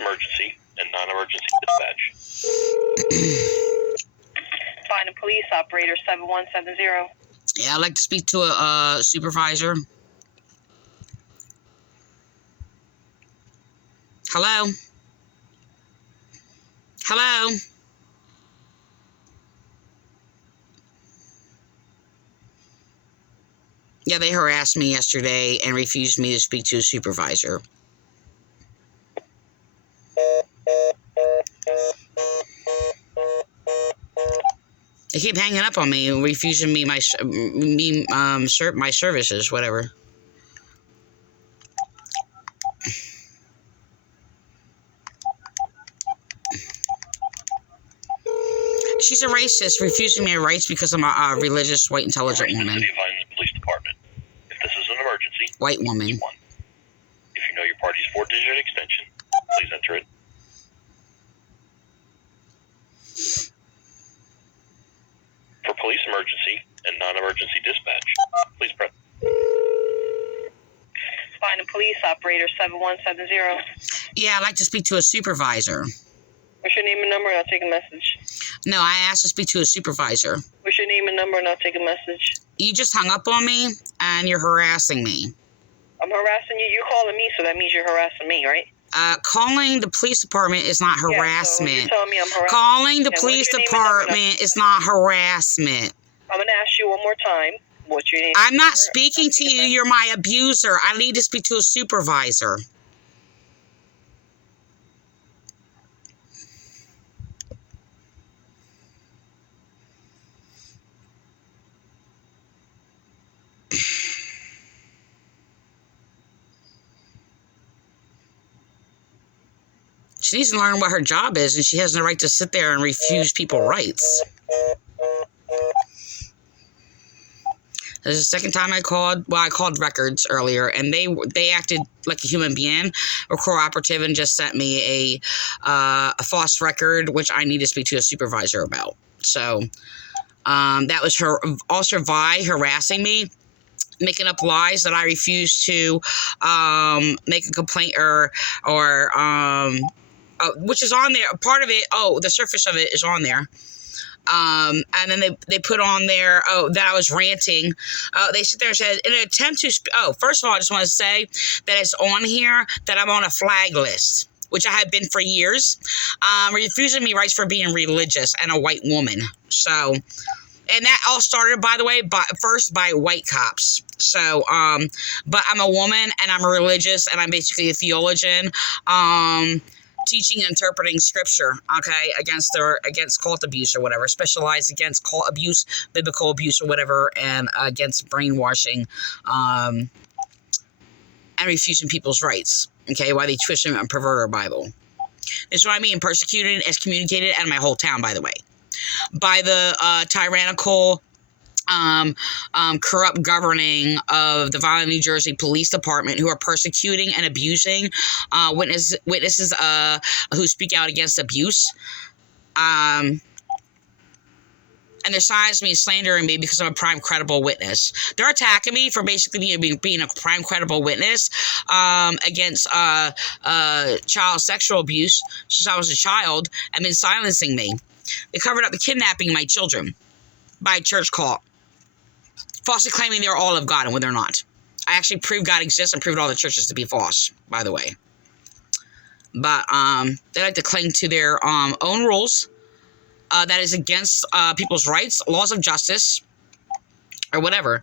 emergency and non-emergency dispatch. Vineland Police, operator 7170. Yeah, I'd like to speak to a supervisor. Hello? Hello? Yeah, they harassed me yesterday and refused me to speak to a supervisor. They keep hanging up on me and refusing me my services, whatever. She's a racist, refusing me rights because I'm a religious, white, intelligent woman. City of Vineland Police Department. If this is an emergency, White woman. press 1. If you know your party's 4-digit extension, please enter it. For police emergency and non-emergency dispatch, please press. Vineland Police, operator 7170. Yeah, I'd like to speak to a supervisor. What's your name and number, and I'll take a message. No, I asked to speak to a supervisor. What's your name and number, and I'll take a message. You just hung up on me, and you're harassing me. I'm harassing you. You're calling me, so that means you're harassing me, right? Calling the police department is not harassment. Yeah, so you're telling me I'm harassing. Calling the Yeah, police what's your name and number? department is not harassment. I'm going to ask you one more time. What's your name? I'm not speaking to you. You're my abuser. I need to speak to a supervisor. She needs to learn what her job is, and she has no right to sit there and refuse people rights. This is the second time I called. Well, I called records earlier, and they acted like a human being or cooperative and just sent me a false record, which I need to speak to a supervisor about. So that was her. Also, Vi harassing me, making up lies that I refuse to make a complaint or which is on there. Part of it, the surface of it is on there. And then they put on there, that I was ranting. They sit there and said, in an attempt to, first of all, I just want to say that it's on here that I'm on a flag list, which I have been for years, refusing me rights for being religious and a white woman. So, and that all started, by the way, first by white cops. So, but I'm a woman and I'm religious and I'm basically a theologian, teaching and interpreting scripture, okay, against cult abuse or whatever, specialized against cult abuse, biblical abuse or whatever, and against brainwashing, and refusing people's rights, okay, while they twist and pervert our Bible. This is what I mean, persecuted, excommunicated, and my whole town, by the way, by the tyrannical, corrupt governing of the Vineland, New Jersey Police Department, who are persecuting and abusing witnesses who speak out against abuse. And they're silencing me and slandering me because I'm a prime credible witness. They're attacking me for basically being a prime credible witness against child sexual abuse since I was a child, and been silencing me. They covered up the kidnapping of my children by a church cult, falsely claiming they're all of God, and when they're not. I actually proved God exists and proved all the churches to be false, by the way. But they like to cling to their own rules. That is against people's rights, laws of justice, or whatever.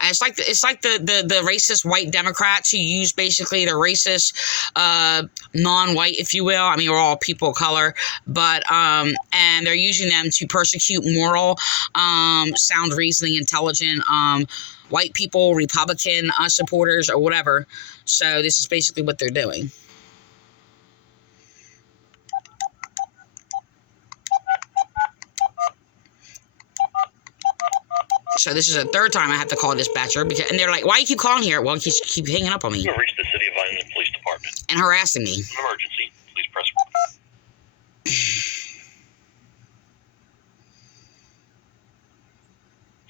And it's like the racist white Democrats who use basically the racist non-white, if you will. I mean, we're all people of color, but and they're using them to persecute moral, sound reasoning, intelligent white people, Republican supporters, or whatever. So this is basically what they're doing. So this is the third time I have to call a dispatcher, and they're like, "Why do you keep calling here?" Well, you keep hanging up on me. You have reached the City of Vineland Police Department. And harassing me. An emergency, please press 1.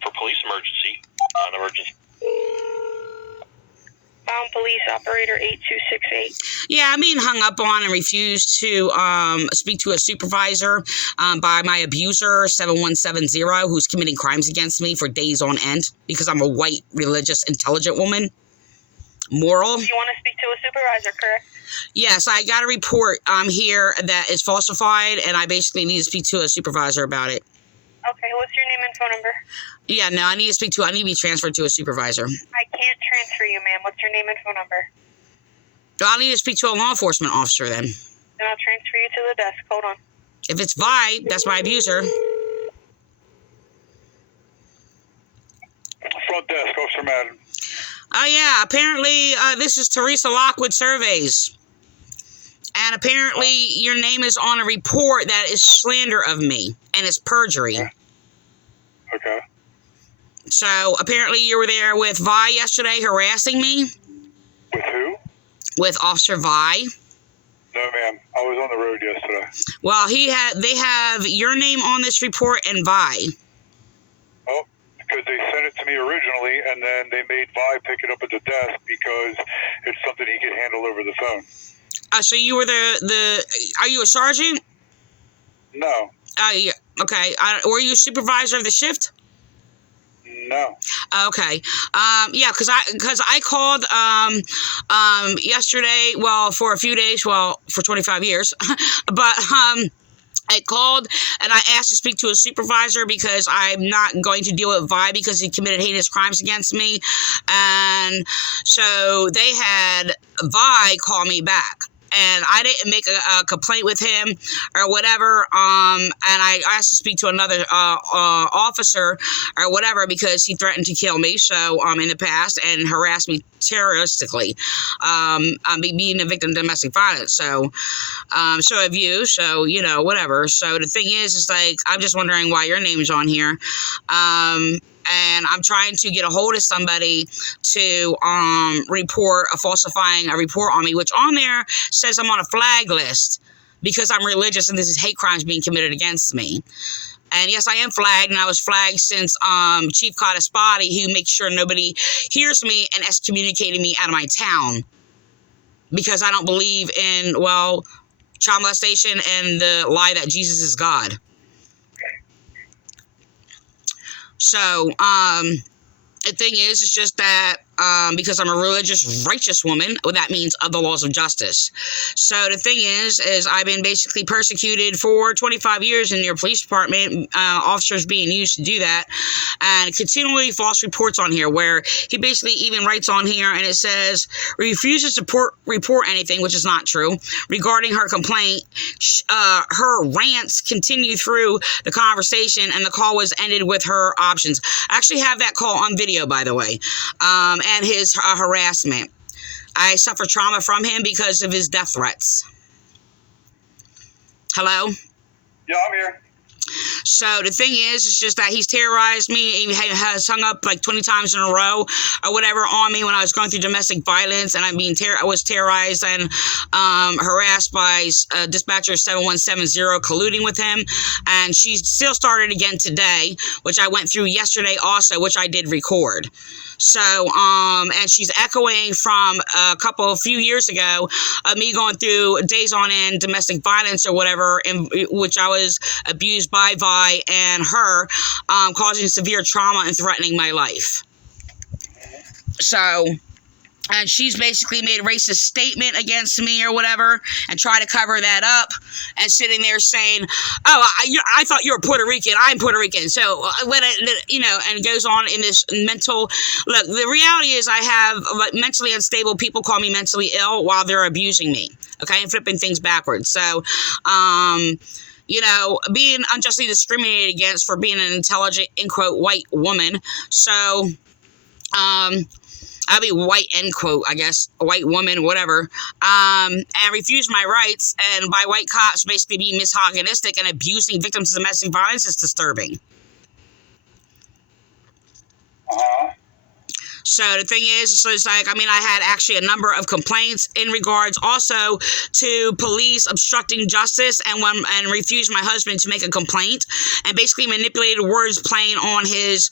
For police emergency, non-emergency. Vineland Police, operator 8268. Yeah, I'm being hung up on and refused to speak to a supervisor by my abuser, 7170, who's committing crimes against me for days on end because I'm a white, religious, intelligent woman. Moral. You want to speak to a supervisor, correct? Yes, I got a report here that is falsified, and I basically need to speak to a supervisor about it. Okay, what's your name and phone number? Yeah, no, I need to be transferred to a supervisor. I can't transfer you, ma'am. What's your name and phone number? I'll need to speak to a law enforcement officer then. Then I'll transfer you to the desk. Hold on. If it's Vi, that's my abuser. Front desk, Officer Madden. Oh, yeah, apparently this is Teresa Lockwood Surveys. And apparently your name is on a report that is slander of me, and it's perjury. Okay. So apparently you were there with Vi yesterday harassing me. With who? With Officer Vi. No, ma'am. I was on the road yesterday. Well, they have your name on this report and Vi. Oh, because they sent it to me originally, and then they made Vi pick it up at the desk because it's something he could handle over the phone. So you were are you a sergeant? No. Yeah, okay. Were you a supervisor of the shift? No. Okay. Yeah, because I called yesterday, well, for a few days, well, for 25 years, but I called and I asked to speak to a supervisor because I'm not going to deal with Vi because he committed heinous crimes against me. And so they had Vi call me back. And I didn't make a complaint with him or whatever. And I asked to speak to another officer or whatever because he threatened to kill me. So in the past and harassed me terroristically, being a victim of domestic violence. So so have you. So whatever. So the thing is like I'm just wondering why your name's on here. And I'm trying to get a hold of somebody to report falsifying a report on me, which on there says I'm on a flag list because I'm religious and this is hate crimes being committed against me. And yes, I am flagged, and I was flagged since Chief Cottaspati, who makes sure nobody hears me and excommunicated me out of my town because I don't believe in, child molestation and the lie that Jesus is God. So, the thing is, it's just that because I'm a religious, righteous woman, that means of the laws of justice. So the thing is I've been basically persecuted for 25 years in your police department, officers being used to do that, and continually false reports on here where he basically even writes on here and it says, refuses to report anything, which is not true, regarding her complaint. Her rants continue through the conversation and the call was ended with her options. I actually have that call on video, by the way. And his harassment. I suffer trauma from him because of his death threats. Hello? Yeah, I'm here. So the thing is, it's just that he's terrorized me. He has hung up like 20 times in a row or whatever on me when I was going through domestic violence, and I was terrorized and harassed by dispatcher 7170 colluding with him. And she still started again today, which I went through yesterday also, which I did record. So, and she's echoing from a few years ago of me going through days on end domestic violence or whatever, in which I was abused by Vi and her, causing severe trauma and threatening my life. So, and she's basically made a racist statement against me or whatever and try to cover that up and sitting there saying, oh, I thought you were Puerto Rican. I'm Puerto Rican. So, and goes on in this mental, look, the reality is I have mentally unstable people call me mentally ill while they're abusing me. Okay. And flipping things backwards. So, being unjustly discriminated against for being an intelligent, in quote, white woman. So, I'll be white, end quote, I guess, a white woman, whatever, and refuse my rights, and by white cops basically being misogynistic and abusing victims of domestic violence is disturbing. Uh-huh. So the thing is, so it's like, I mean, I had actually a number of complaints in regards also to police obstructing justice and refused my husband to make a complaint and basically manipulated words playing on his,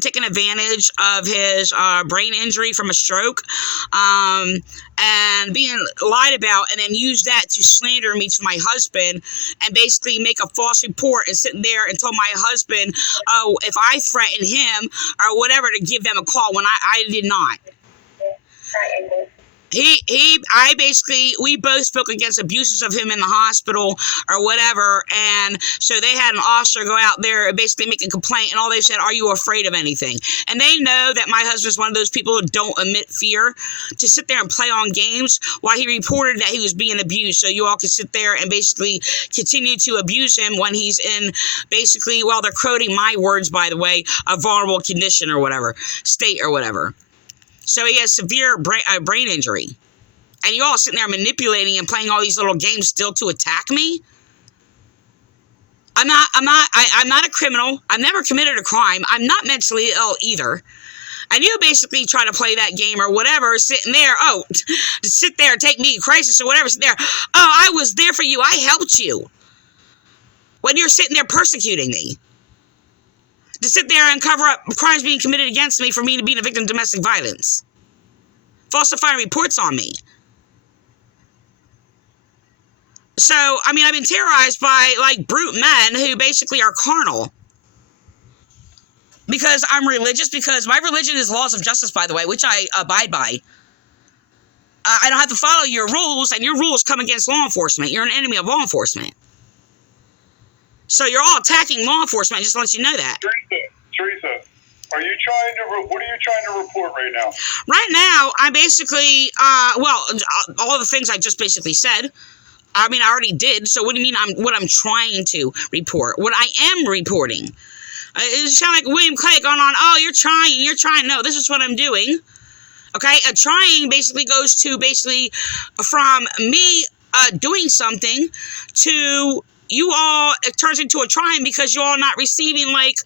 taking advantage of his brain injury from a stroke, and being lied about, and then use that to slander me to my husband and basically make a false report and sit there and tell my husband, oh, if I threaten him or whatever, to give them a call when I did not. We both spoke against abuses of him in the hospital or whatever, and so they had an officer go out there and basically make a complaint, and all they said, are you afraid of anything? And they know that my husband's one of those people who don't emit fear, to sit there and play on games while he reported that he was being abused, so you all could sit there and basically continue to abuse him when he's in basically, well, they're quoting my words, by the way, a vulnerable condition or whatever, state or whatever. So he has severe brain injury. And you all sitting there manipulating and playing all these little games still to attack me? I'm not a criminal. I've never committed a crime. I'm not mentally ill either. And you basically try to play that game or whatever, sitting there, to sit there and take me to crisis or whatever, sit there, I was there for you. I helped you. When you're sitting there persecuting me. To sit there and cover up crimes being committed against me for me to be a victim of domestic violence. Falsifying reports on me. So, I mean, I've been terrorized by, like, brute men who basically are carnal. Because I'm religious, because my religion is laws of justice, by the way, which I abide by. I don't have to follow your rules, and your rules come against law enforcement. You're an enemy of law enforcement. So you're all attacking law enforcement. I just want you to know that. Teresa, what are you trying to report right now? Right now, I'm basically, all the things I just basically said. I mean, I already did. So what do you mean what I'm trying to report? What I am reporting. It sounds like William Clay going on, you're trying. No, this is what I'm doing. Okay? A trying basically goes to from me doing something to you all, it turns into a trying because you're all not receiving, like,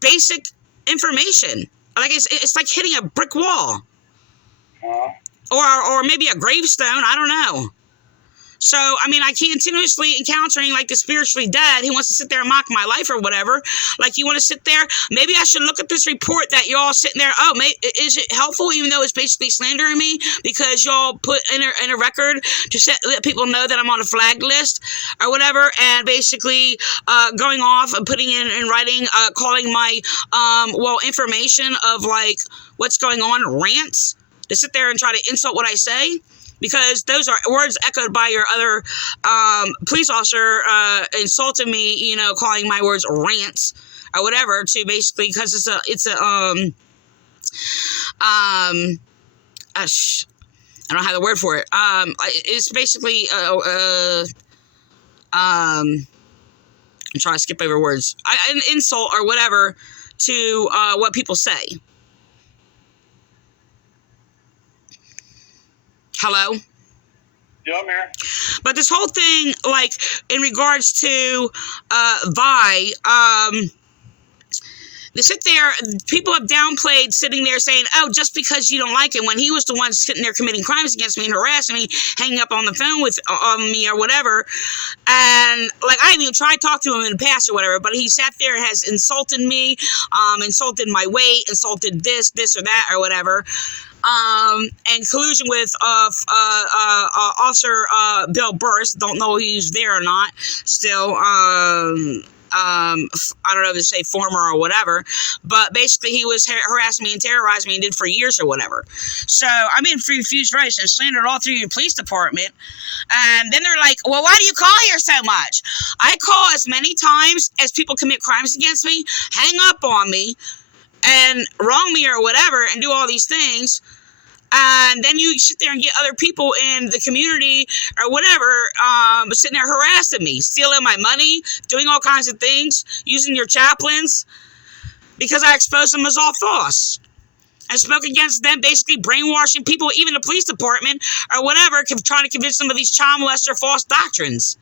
basic information. Like, it's like hitting a brick wall. Or maybe a gravestone, I don't know. So, I mean, I continuously encountering, like, the spiritually dead. He wants to sit there and mock my life or whatever. Like, you want to sit there? Maybe I should look at this report that y'all sitting there. Is it helpful, even though it's basically slandering me? Because y'all put in a record to let people know that I'm on a flag list or whatever. And basically going off and putting in writing, calling my, information of, like, what's going on, rants. To sit there and try to insult what I say. Because those are words echoed by your other police officer insulting me, calling my words rants or whatever, to basically, because it's a I don't have the word for it. It's basically I'm trying to skip over words. An insult or whatever to what people say. Hello? Yeah, I'm here. But this whole thing, like, in regards to Vi, they sit there, people have downplayed sitting there saying, just because you don't like him, when he was the one sitting there committing crimes against me and harassing me, hanging up on the phone on me or whatever. And, like, I haven't even tried to talk to him in the past or whatever, but he sat there and has insulted me, insulted my weight, insulted this or that or whatever. And collusion with Officer Bill Burris. Don't know if he's there or not. Still, I don't know if to say former or whatever, but basically he was harassing me and terrorizing me and did for years or whatever. So I'm in refused rights and slandered all through your police department. And then they're like, well, why do you call here so much? I call as many times as people commit crimes against me, hang up on me, and wrong me or whatever, and do all these things. And then you sit there and get other people in the community or whatever sitting there harassing me, stealing my money, doing all kinds of things, using your chaplains, because I exposed them as all false. I spoke against them, basically brainwashing people, even the police department or whatever, trying to convince them of these child molester false doctrines.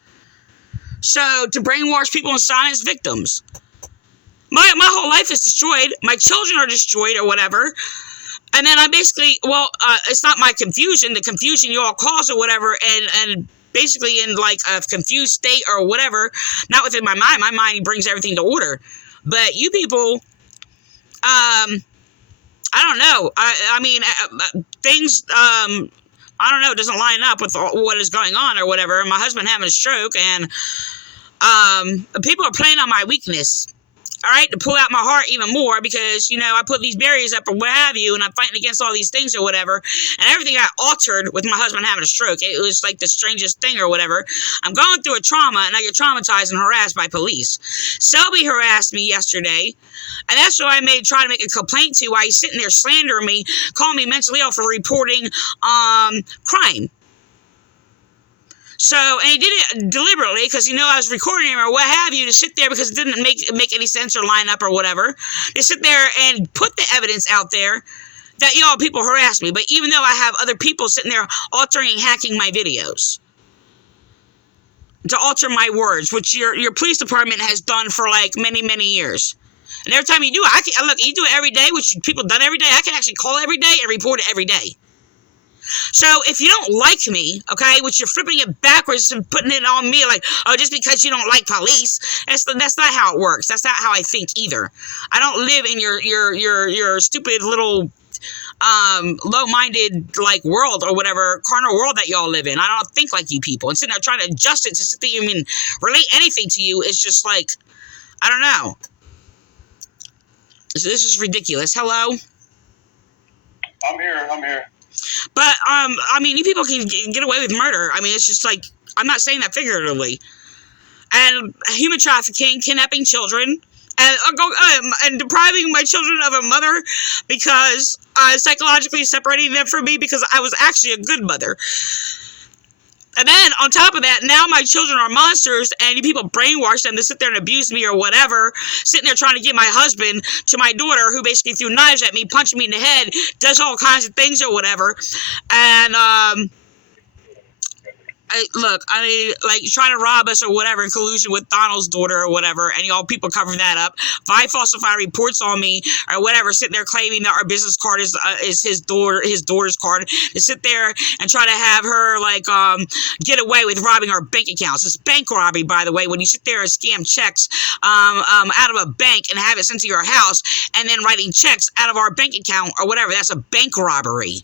So, to brainwash people and silence victims. My whole life is destroyed. My children are destroyed or whatever. And then I basically, it's not my confusion. The confusion you all cause or whatever, and basically in like a confused state or whatever, not within my mind. My mind brings everything to order. But you people, I don't know. I mean, things, I don't know, doesn't line up with what is going on or whatever. My husband having a stroke, and people are playing on my weakness. All right, to pull out my heart even more because, you know, I put these barriers up or what have you, and I'm fighting against all these things or whatever, and everything got altered with my husband having a stroke. It was like the strangest thing or whatever. I'm going through a trauma, and I get traumatized and harassed by police. Selby harassed me yesterday, and that's what I tried to make a complaint to while he's sitting there slandering me, calling me mentally ill for reporting crime. So, and he did it deliberately because, you know, I was recording him or what have you to sit there because it didn't make any sense or line up or whatever. To sit there and put the evidence out there that, you know, people harassed me. But even though I have other people sitting there altering and hacking my videos to alter my words, which your police department has done for like many, many years. And every time you do it, look, you do it every day, which people done every day. I can actually call every day and report it every day. So if you don't like me, okay, which you're flipping it backwards and putting it on me like, oh, just because you don't like police, that's not how it works. That's not how I think either. I don't live in your stupid little low-minded like world or whatever carnal world that y'all live in. I don't think like you people. And sitting there trying to adjust it to sit there, I mean, relate anything to you is just like, I don't know. So this is ridiculous. Hello? I'm here. But, I mean, you people can get away with murder. I mean, it's just like, I'm not saying that figuratively. And human trafficking, kidnapping children, and depriving my children of a mother because psychologically separating them from me because I was actually a good mother. And then, on top of that, now my children are monsters, and you people brainwash them to sit there and abuse me or whatever, sitting there trying to get my husband to my daughter, who basically threw knives at me, punched me in the head, does all kinds of things or whatever. And, like, trying to rob us or whatever in collusion with Donald's daughter or whatever, and y'all people cover that up. If I falsify reports on me or whatever, sitting there claiming that our business card is his daughter's card, to sit there and try to have her, like, get away with robbing our bank accounts. It's bank robbery, by the way, when you sit there and scam checks out of a bank and have it sent to your house, and then writing checks out of our bank account or whatever. That's a bank robbery.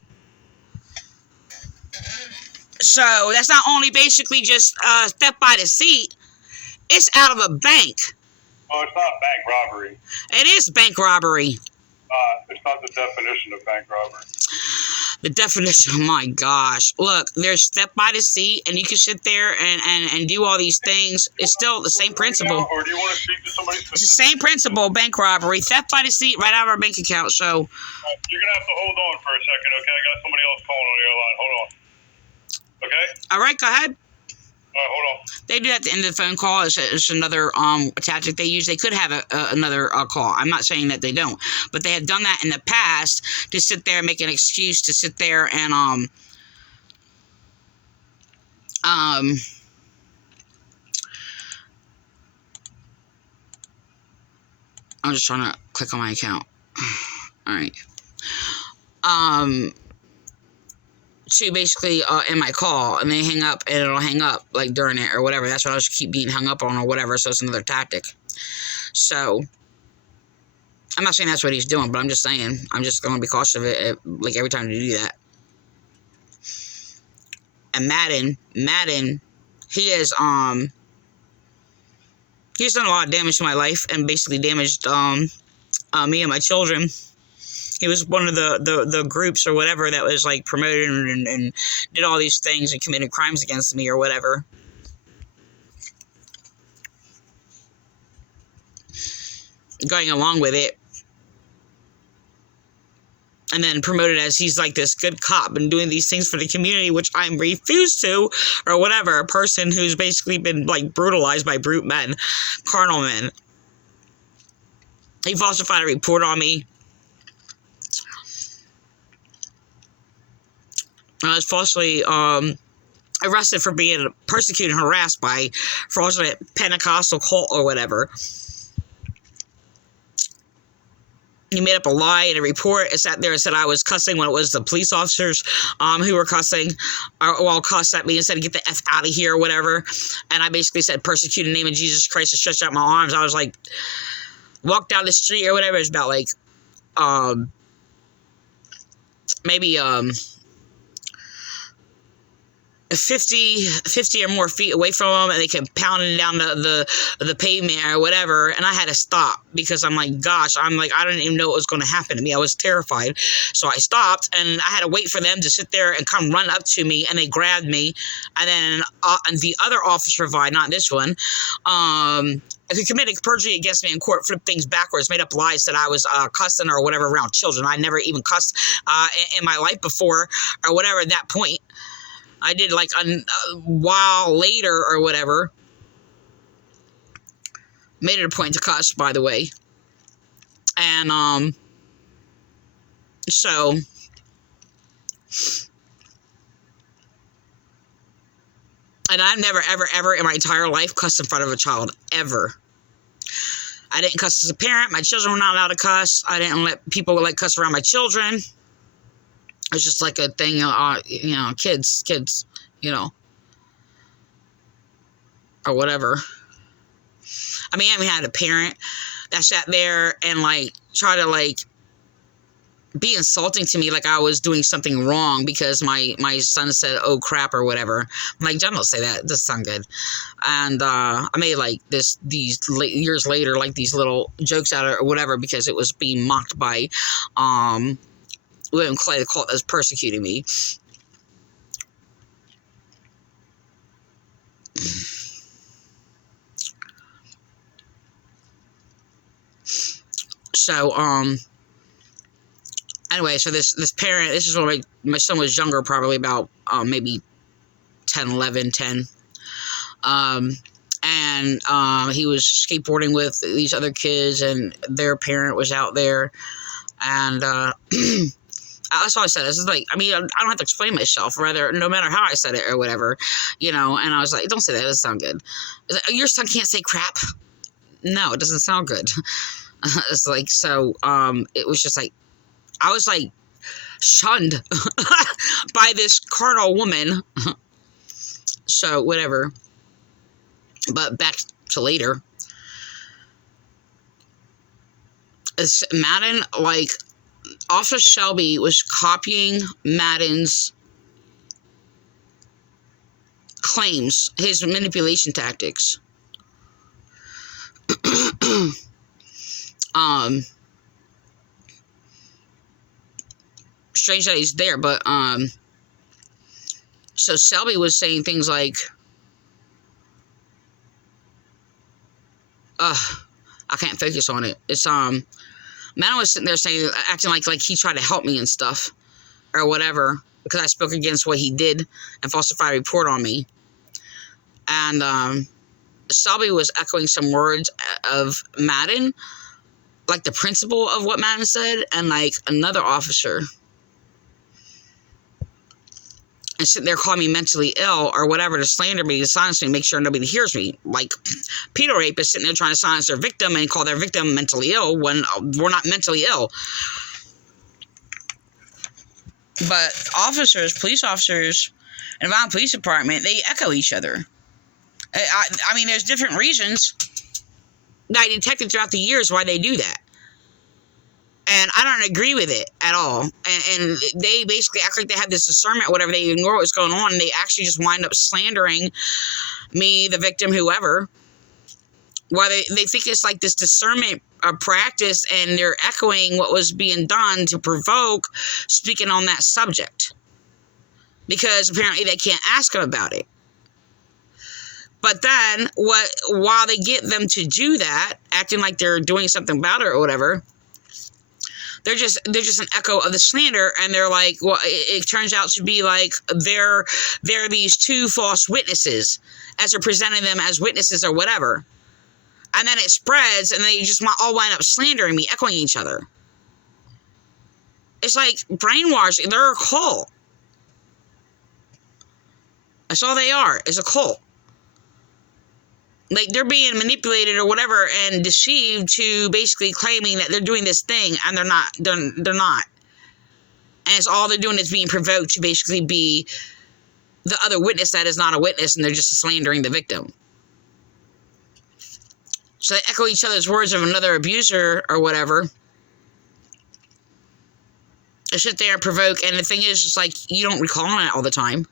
So that's not only basically just theft by deceit, it's out of a bank. Well, it's not bank robbery. It is bank robbery. It's not the definition of bank robbery. The definition, oh my gosh. Look, there's theft by deceit, and you can sit there and do all these things. It's still the same principle. Or do you want to speak to somebody? It's the same principle, bank robbery, theft by deceit, right out of our bank account. So You're going to have to hold on for a second, okay? I got somebody else calling on the other line. Hold on. Okay? all right, go ahead. Hold on. They do at the end of the phone call. It's another tactic they use. They could have another call. I'm not saying that they don't, but they have done that in the past to sit there and make an excuse to sit there and I'm just trying to click on my account. All right. To basically end my call, and they hang up, and it'll hang up like during it or whatever. That's what I'll just keep being hung up on or whatever. So it's another tactic. So I'm not saying that's what he's doing, but I'm just saying I'm just going to be cautious of it, like every time you do that. And Madden, he has he's done a lot of damage to my life and basically damaged me and my children. He was one of the groups or whatever that was like promoted and did all these things and committed crimes against me or whatever. Going along with it. And then promoted as he's like this good cop and doing these things for the community, which I'm refused to, or whatever. A person who's basically been like brutalized by brute men, carnal men. He falsified a report on me. I was falsely arrested for being persecuted and harassed by fraudulent Pentecostal cult or whatever. He made up a lie in a report. It sat there and said I was cussing when it was the police officers who were cussing, or cussed at me and said, get the F out of here or whatever. And I basically said, persecute in the name of Jesus Christ, and stretched out my arms. I was like, walked down the street or whatever. It was about like, maybe 50 or more feet away from them, and they kept pounding down the pavement or whatever, and I had to stop because I'm like, gosh, I didn't even know what was going to happen to me. I was terrified. So I stopped, and I had to wait for them to sit there and come run up to me, and they grabbed me, and then and the other officer, not this one, who committed perjury against me in court, flipped things backwards, made up lies that I was cussing or whatever around children. I never even cussed in my life before or whatever at that point. I did like a while later or whatever. Made it a point to cuss, by the way. And, so. And I've never, ever, ever in my entire life cussed in front of a child. Ever. I didn't cuss as a parent. My children were not allowed to cuss. I didn't let people cuss around my children. It's just like a thing, kids, or whatever. I mean, I haven't had a parent that sat there and, tried to, be insulting to me like I was doing something wrong because my son said, oh, crap, or whatever. I'm like, John, don't say that. It doesn't sound good. And I made, these years later, these little jokes out of it or whatever because it was being mocked by, William Clay, the cult that was persecuting me. So, anyway, so this parent, this is when my son was younger, probably about, maybe 10, 11, 10. And he was skateboarding with these other kids, and their parent was out there, and, that's all I said. This is I don't have to explain myself, rather, no matter how I said it or whatever, and I was like, don't say that, it doesn't sound good. Your son can't say crap? No, it doesn't sound good. It's so, it was just I was shunned by this carnal woman. So, whatever. But back to later. Madden, Officer Shelby was copying Madden's claims, his manipulation tactics. Strange that he's there, but so Shelby was saying things like, I can't focus on it. It's Madden was sitting there saying, acting like he tried to help me and stuff, or whatever, because I spoke against what he did and falsified a report on me. And Shelby was echoing some words of Madden, the principle of what Madden said, and another officer. And sitting there calling me mentally ill or whatever to slander me, to silence me, make sure nobody hears me. Pedo rapists sitting there trying to silence their victim and call their victim mentally ill when we're not mentally ill. But police officers in the Vineland Police Department, they echo each other. I mean, there's different reasons that I detected throughout the years why they do that. And I don't agree with it at all. And they basically act like they have this discernment or whatever. They ignore what's going on. And they actually just wind up slandering me, the victim, whoever. While they think it's this discernment practice, and they're echoing what was being done to provoke speaking on that subject. Because apparently they can't ask them about it. But then, while they get them to do that, acting like they're doing something about it or whatever, they're just an echo of the slander, and they're well, it turns out to be they're these two false witnesses, as they're presenting them as witnesses or whatever. And then it spreads, and they just all wind up slandering me, echoing each other. It's brainwashed. They're a cult. That's all they are, is a cult. Like, they're being manipulated or whatever and deceived to basically claiming that they're doing this thing, and they're not. They're not. And it's all they're doing is being provoked to basically be the other witness that is not a witness, and they're just slandering the victim. So they echo each other's words of another abuser or whatever. They sit there and provoke, and the thing is, it's like, you don't recall on it all the time.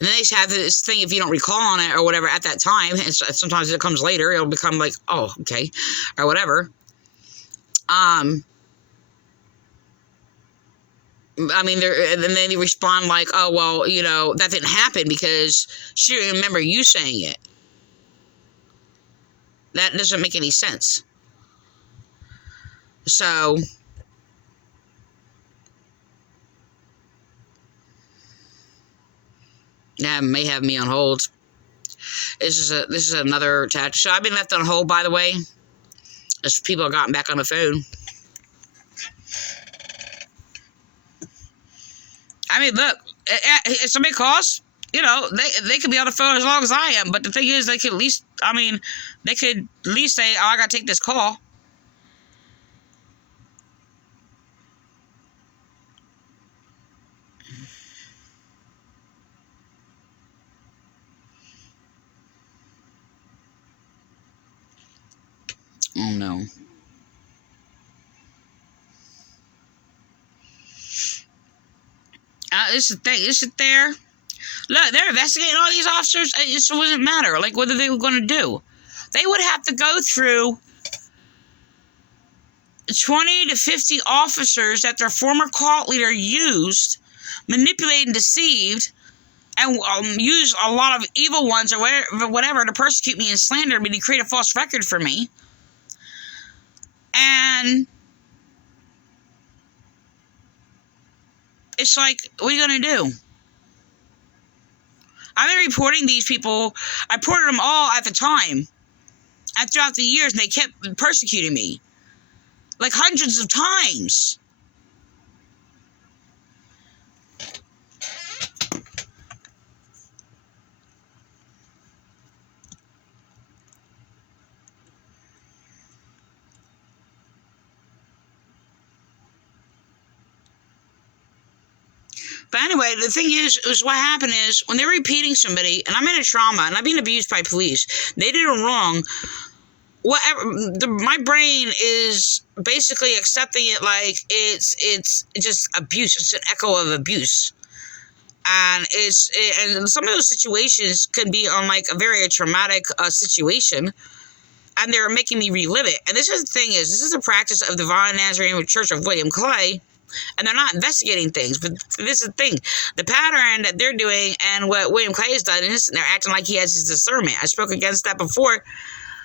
And then they just have this thing, if you don't recall on it or whatever at that time, and sometimes it comes later, it'll become like, oh, okay, or whatever. I mean, and then they respond like, oh, well, you know, that didn't happen because she didn't remember you saying it. That doesn't make any sense. So, yeah, may have me on hold. This is another tactic. So I've been left on hold, by the way, as people have gotten back on the phone. I mean, look, if somebody calls, you know, they could be on the phone as long as I am. But the thing is, they could at least, they could at least say, oh, I got to take this call. Oh, no. This is the thing. This is there. Look, they're investigating all these officers. It just wouldn't matter, like, what are they going to do? They would have to go through 20 to 50 officers that their former cult leader used, manipulated and deceived, and use a lot of evil ones or whatever to persecute me and slander me to create a false record for me. And it's like, what are you going to do? I've been reporting these people. I reported them all at the time. And throughout the years, and they kept persecuting me. Like hundreds of times. But anyway, the thing is what happened is, when they're repeating somebody, and I'm in a trauma, and I'm being abused by police, they did it wrong, whatever, my brain is basically accepting it like it's just abuse. It's an echo of abuse. And and some of those situations can be on like a very traumatic situation, and they're making me relive it. And this is the thing is, this is a practice of the Vineland Nazarene Church of William Clay. And they're not investigating things, but this is the thing. The pattern that they're doing and what William Clay has done is they're acting like he has his discernment. I spoke against that before,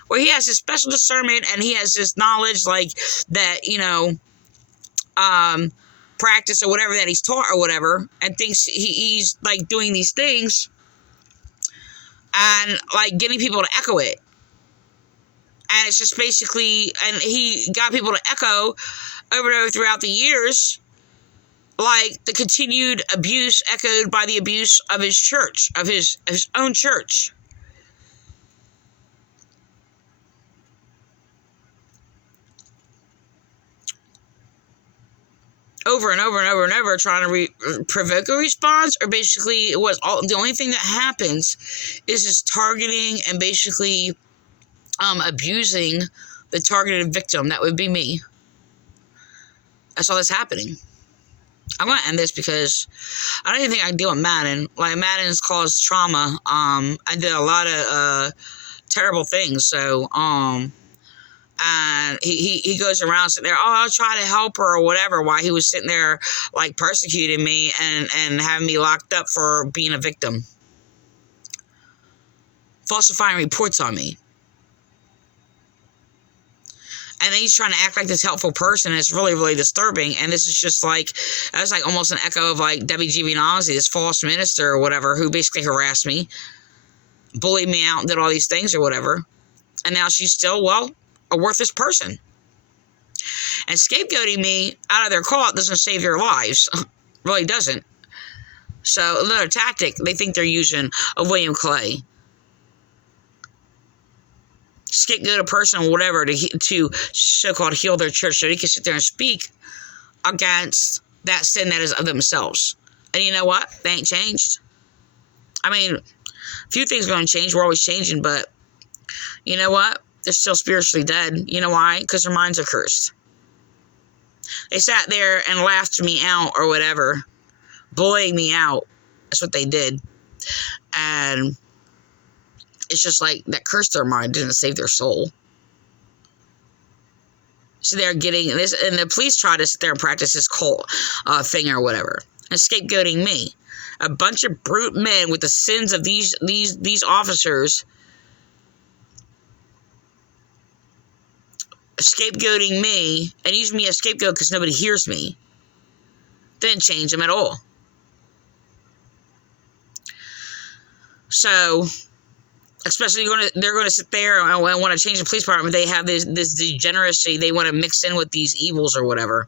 where he has his special discernment and he has this knowledge like that, you know, practice or whatever that he's taught or whatever, and thinks he's like doing these things and like getting people to echo it. And it's just basically, and he got people to echo over and over throughout the years, like the continued abuse echoed by the abuse of his church, of his own church. Over and over and over and over, trying to provoke a response, or basically it was all, the only thing that happens is just targeting and basically abusing the targeted victim. That would be me. That's all that's happening. I'm going to end this because I don't even think I can deal with Madden. Like, Madden's caused trauma. I did a lot of terrible things. So, and he goes around sitting there, oh, I'll try to help her or whatever, while he was sitting there, like, persecuting me and having me locked up for being a victim. Falsifying reports on me. And then he's trying to act like this helpful person, and it's really, really disturbing. And this is just like, that's like almost an echo of like Debbie Giovanazzi, this false minister or whatever, who basically harassed me, bullied me out, and did all these things or whatever. And now she's still, well, a worthless person. And scapegoating me out of their cult doesn't save their lives. Really doesn't. So another tactic they think they're using of William Clay. scapegoat a person or whatever to so-called heal their church, so they can sit there and speak against that sin that is of themselves. And you know what? They ain't changed. I mean, a few things are going to change. We're always changing, but you know what? They're still spiritually dead. You know why? Because their minds are cursed. They sat there and laughed me out or whatever, bullying me out. That's what they did. And it's just like that cursed their mind, didn't save their soul. So they're getting this, and the police try to sit there and practice this cult thing or whatever, and scapegoating me. A bunch of brute men with the sins of these officers scapegoating me and using me as scapegoat because nobody hears me. Didn't change them at all. So, especially they're going to sit there and want to change the police department. They have this degeneracy. They want to mix in with these evils or whatever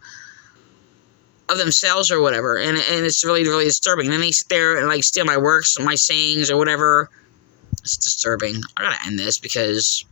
of themselves or whatever, and it's really, really disturbing. And then they sit there and like steal my works, my sayings or whatever. It's disturbing. I gotta end this because